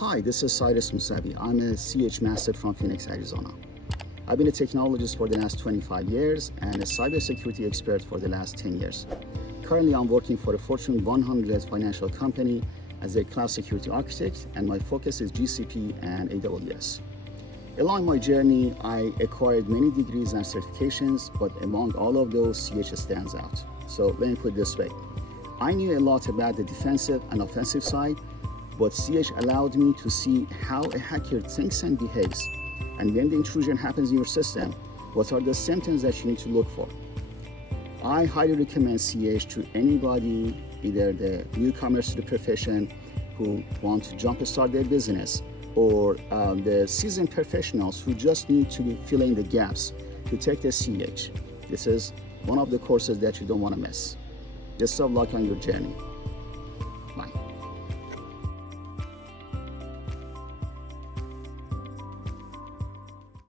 Hi, this is 𝒘𝒂𝒕𝒄𝒉𝒊𝒏𝒈. I'm a CH Master from Phoenix, Arizona. I've been a technologist for the last 25 years and a cybersecurity expert for the last 10 years. Currently, I'm working for a Fortune 100 financial company as a cloud security architect, and my focus is GCP and AWS. Along my journey, I acquired many degrees and certifications, but among all of those, CH stands out. So let me put it this way. I knew a lot about the defensive and offensive side, but CH allowed me to see how a hacker thinks and behaves. And when the intrusion happens in your system, what are the symptoms that you need to look for? I highly recommend CH to anybody, either the newcomers to the profession who want to jumpstart their business, or the seasoned professionals who just need to fill in the gaps to take the CH. This is one of the courses that you don't want to miss. Best of luck on your journey.